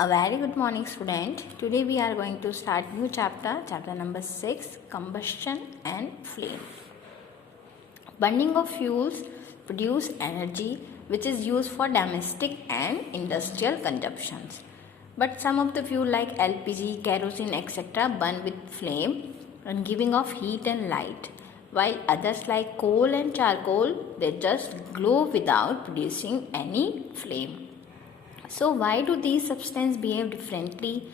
A very good morning, student. Today we are going to start new chapter number 6, combustion and flame. Burning of fuels produce energy which is used for domestic and industrial consumptions. But some of the fuel like LPG, kerosene, etc. burn with flame and giving off heat and light, while others like coal and charcoal, they just glow without producing any flame. So why do these substances behave differently?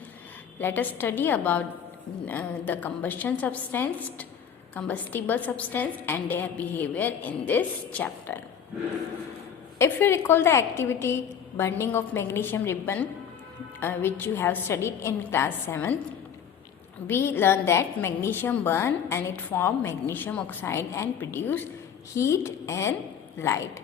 Let us study about the combustible substance and their behavior in this chapter. If you recall the activity burning of magnesium ribbon, which you have studied in class 7th, we learned that magnesium burn and it form magnesium oxide and produce heat and light.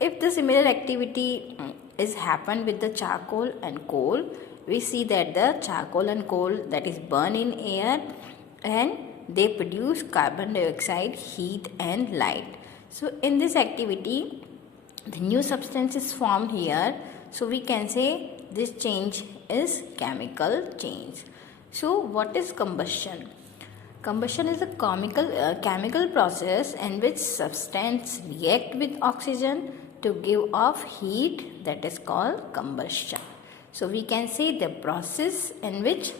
If the similar activity is happened with the charcoal and coal, we see that the charcoal and coal that is burned in air and they produce carbon dioxide, heat and light. So in this activity, the new substance is formed here. So we can say this change is chemical change. So what is combustion? Combustion is a chemical process in which substance react with oxygen to give off heat, that is called combustion. So we can say the process in which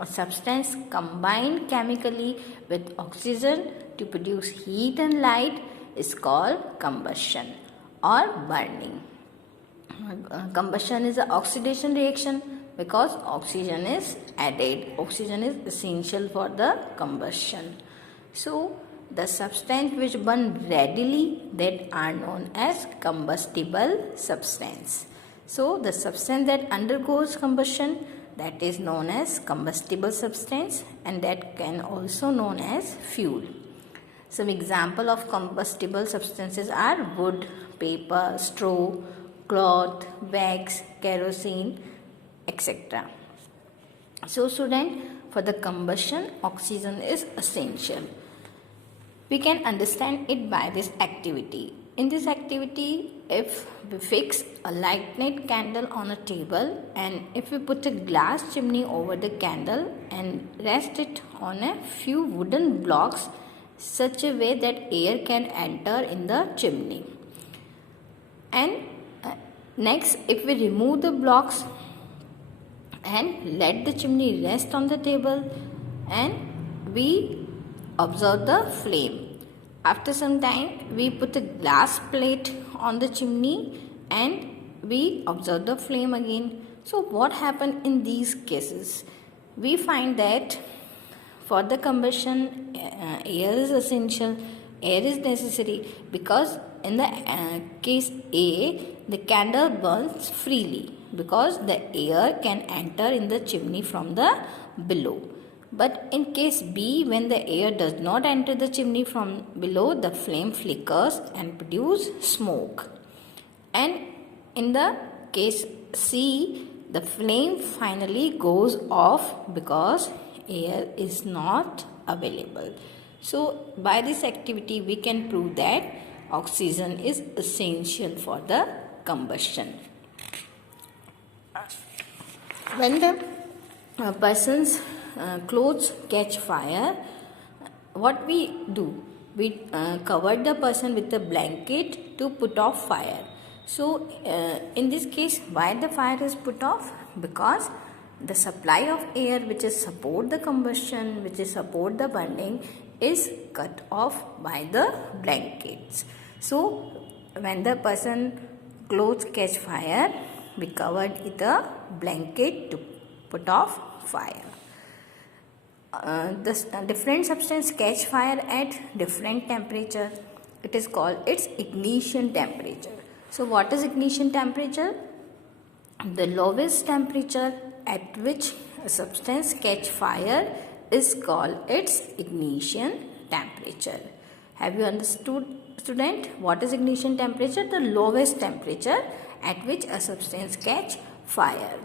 a substance combined chemically with oxygen to produce heat and light is called combustion or burning. Combustion is an oxidation reaction because oxygen is added. Oxygen is essential for the combustion. So the substance which burn readily, that are known as combustible substance. So the substance that undergoes combustion, that is known as combustible substance, and that can also known as fuel. Some example of combustible substances are wood, paper, straw, cloth, wax, kerosene, etc. So student, for the combustion, oxygen is essential. We can understand it by this activity. In this activity, if we fix a lighted candle on a table and if we put a glass chimney over the candle and rest it on a few wooden blocks such a way that air can enter in the chimney. And next, if we remove the blocks and let the chimney rest on the table and we observe the flame. After some time, we put a glass plate on the chimney and we observe the flame again. So what happened in these cases? We find that for the combustion, air is essential, air is necessary, because in the case A, the candle burns freely because the air can enter in the chimney from the below. But in case B, when the air does not enter the chimney from below, the flame flickers and produce smoke. And in the case C, the flame finally goes off because air is not available. So by this activity, we can prove that oxygen is essential for the combustion. When the person's clothes catch fire, what we do? We cover the person with a blanket to put off fire. So in this case, why the fire is put off? Because the supply of air which is support the combustion, which is support the burning, is cut off by the blankets. So when the person clothes catch fire, we covered with a blanket to put off fire. Different substance catch fire at different temperature. It is called its ignition temperature. So what is ignition temperature? The lowest temperature at which a substance catch fire is called its ignition temperature. Have you understood, student? What is ignition temperature? The lowest temperature at which a substance catch fire.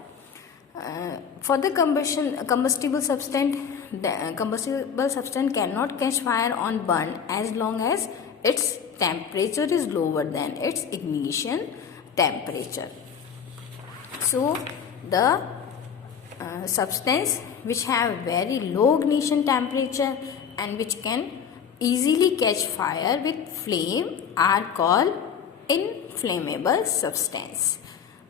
For the combustible substance cannot catch fire on burn as long as its temperature is lower than its ignition temperature. So the substance which have very low ignition temperature and which can easily catch fire with flame are called inflammable substance.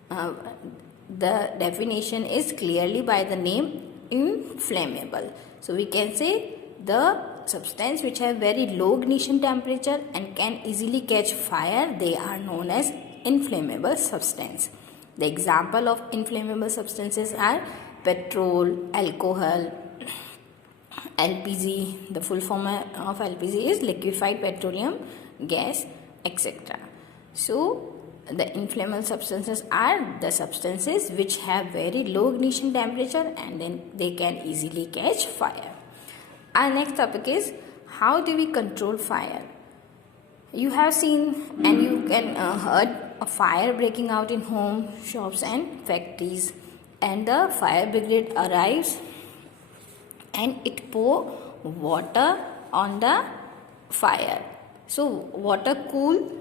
The definition is clearly by the name inflammable. So we can say the substance which have very low ignition temperature and can easily catch fire, they are known as inflammable substance. The example of inflammable substances are petrol, alcohol, LPG. The full form of LPG is liquefied petroleum gas, etc. So the inflammable substances are the substances which have very low ignition temperature and then they can easily catch fire. Our next topic is how do we control fire? You have seen and you can heard a fire breaking out in homes, shops and factories, and the fire brigade arrives and it pour water on the fire. So water cool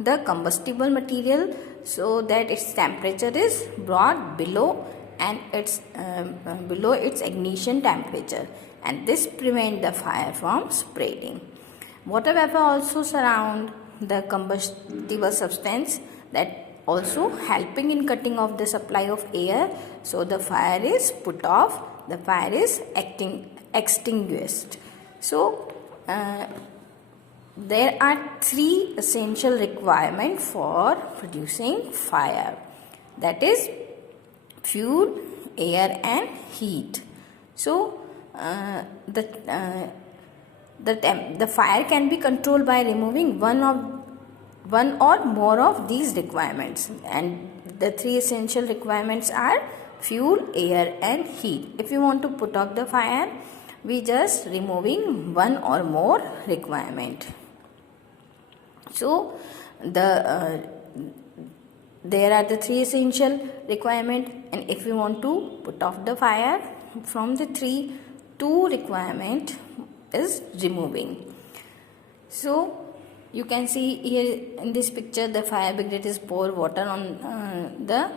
the combustible material so that its temperature is brought below and its below its ignition temperature, and this prevent the fire from spreading. Water vapor also surround the combustible substance, that also helping in cutting off the supply of air, so the fire is put off, the fire is extinguished. So there are three essential requirements for producing fire, that is fuel, air and heat. So the fire can be controlled by removing one or more of these requirements, and the three essential requirements are fuel, air and heat. If you want to put out the fire, we just removing one or more requirement. So there are the three essential requirement, and if we want to put off the fire from the three, two requirement is removing. So you can see here in this picture the fire brigade is pour water on the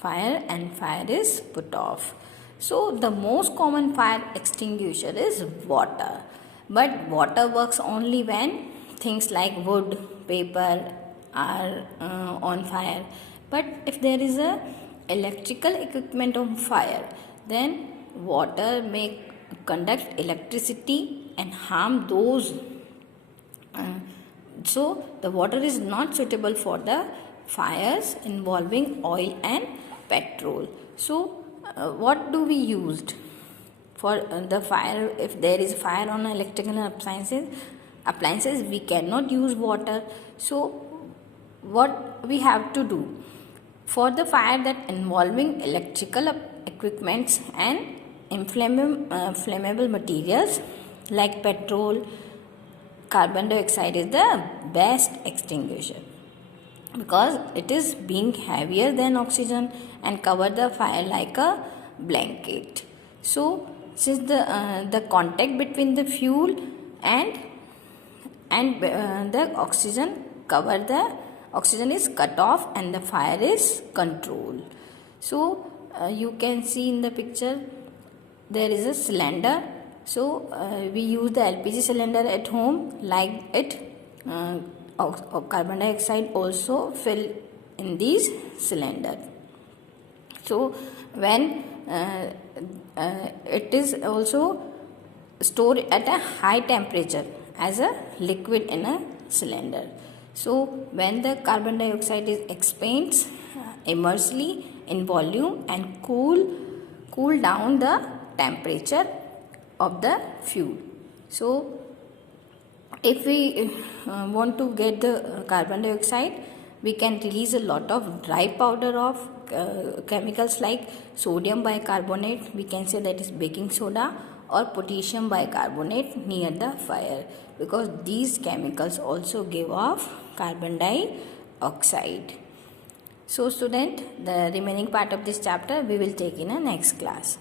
fire and fire is put off. So the most common fire extinguisher is water, but water works only when things like wood, paper are on fire. But if there is a electrical equipment on fire, then water may conduct electricity and harm those. So the water is not suitable for the fires involving oil and petrol. So what do we used for the fire? If there is fire on electrical appliances, we cannot use water. So what we have to do for the fire that involving electrical equipments and flammable materials like petrol, carbon dioxide is the best extinguisher because it is being heavier than oxygen and cover the fire like a blanket. So since the contact between the fuel and the oxygen is cut off and the fire is controlled. So you can see in the picture there is a cylinder. So we use the LPG cylinder at home, like it carbon dioxide also fill in these cylinder. So when it is also stored at a high temperature as a liquid in a cylinder. So when the carbon dioxide is expands immensely in volume and cool down the temperature of the fuel. So if we want to get the carbon dioxide, we can release a lot of dry powder of chemicals like sodium bicarbonate, we can say that is baking soda, or potassium bicarbonate near the fire, because these chemicals also give off carbon dioxide. So student, the remaining part of this chapter we will take in a next class.